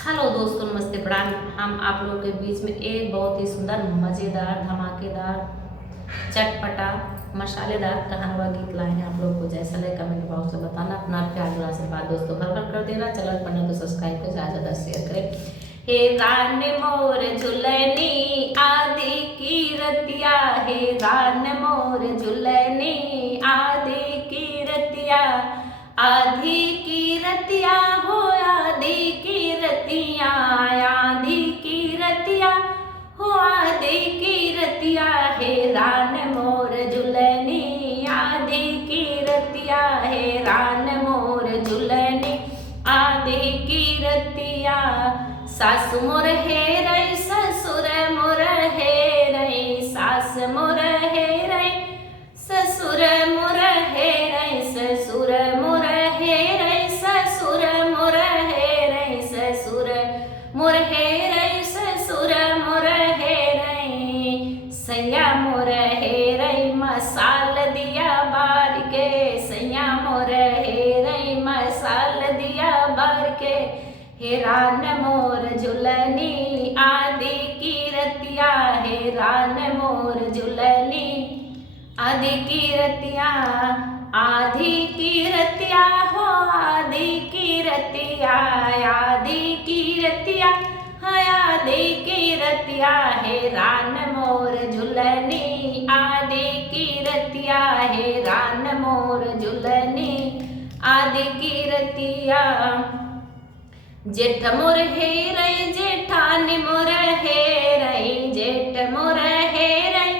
Hello दोस्तों, नमस्ते प्रणाम। हम आप लोगों के बीच में एक बहुत ही सुंदर, मज़ेदार, धमाकेदार, चटपटा, मसालेदार कहानवा गीत लाए हैं। आप लोगों को जैसा लगे कमेंट बॉक्स में बताना। अपना प्यार और आशीर्वाद दोस्तों भर भर कर देना। चैनल पर नए तो सब्सक्राइब कर ज़्यादा ज़्यादा शेयर करें। हे रान मोर झुलनी आदि की रतिया, हे रान मोर झुलनी आदि की रतिया, आधी की रतिया हो आधी की रतिया, आधी की रतिया हो आधी की रतिया, हे रान मोर झुलनी आधी की रतिया, हे रान मोर झुलनी आधी की रतिया। सासु मोर हे रई ससुर मोर हे रई, सास मोर हे रई ससुर मोर हे रई, ससुर मोर हे रई ससुर मोर हे रई, ससुर मोर हे रई ससुर मोर हे रई। सैया मोर हे रई मसाल दिया बार के, सैया मोर हे रई मसाल दिया बार के, हे रान मोर झुलनी आदि की रतिया, हे रान मोर झुलनी आदि की रतिया, आधी की रतिया हो आधी की रतिया, आधी की रतिया है आधी की रतिया, हे रान मोर झुलनी आदि की रतिया, हे रान मोर झुलनी आदि की रतिया। जेठ मोर हे रई जेठानी मोर हे रई, जेठ मोर हे रई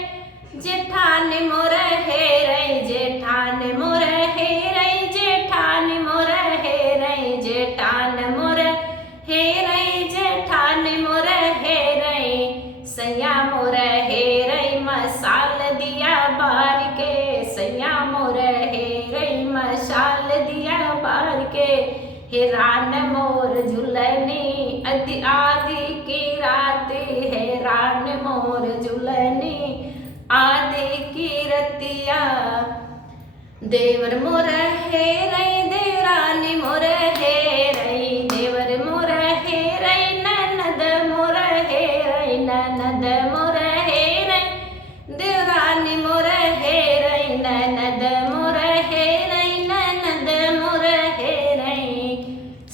जेठानी मोर हे रई, जेठान मोर हे रई जेठानी मोर हे रई, जेठान मोर हे रई जेठान मोर हे रई। सैया मोर हे रई मसाल दिया बार के, सैया मोर हे रई मसाल दिया बार के, हे रान मोर झुलनी आदि की राती, हे रान मोर झुलनी आदि की रतिया। देवर मोर हे रई देवरानी मोर हे रई, देवर मोर हे रई ननद मोर हे रई, ननद मोर हे रई देवरानी मोर हे रई, ननद मोर हे रई, ननद मोर हे रई।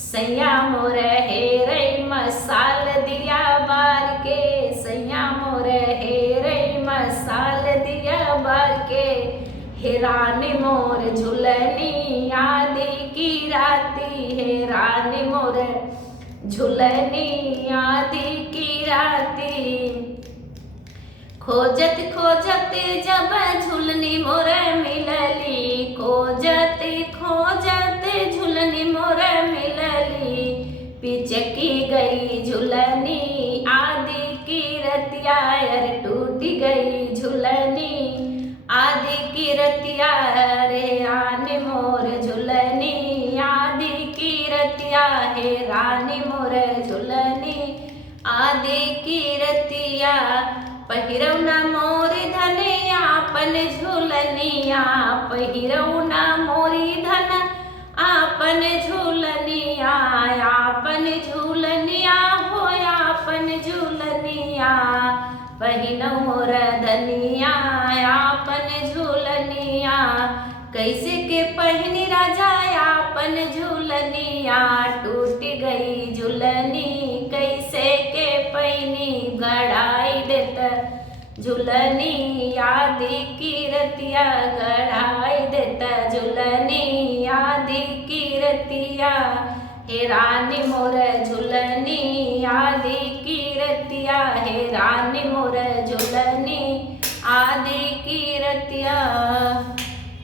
सैया मोर हे रई मसाल दिया बार के, सैया मोर हे रई मसाल दिया बार के, हे रान मोर झुलनी आदि की राती, हे रान मोर झुलनी आदि की राती। खोजत खोजत जब झुलनी मोर मिलली, खोजत खोजत झुलनी मोर मिलली, पिचकी गई झुलनी आदि की रतिया, अरे टूट गई झुलनी आदि की रतिया, रे रान मोर झुलनी आदि की रतिया, हे रान मोर झुलनी आदि की रतिया। पहिरौना मोरी धनिया आपन झुलनिया, पहिरौना मोरी धन आपन झुलनिया, आपन झुलनिया हो आपन झुलनिया, पहिनौ मोर धनिया आपन झुलनिया। कैसे के पहनी राजा आपन झुलनिया, टूट गई झुलनी कैसे के पहनी, गड़ाई देता झुलनी आदि की रतिया, गड़ाई देता झुलनी आदि की रतिया, हे रान मोर झुलनी आदि की रतिया, हे रान मोर झुलनी आदि की रतिया।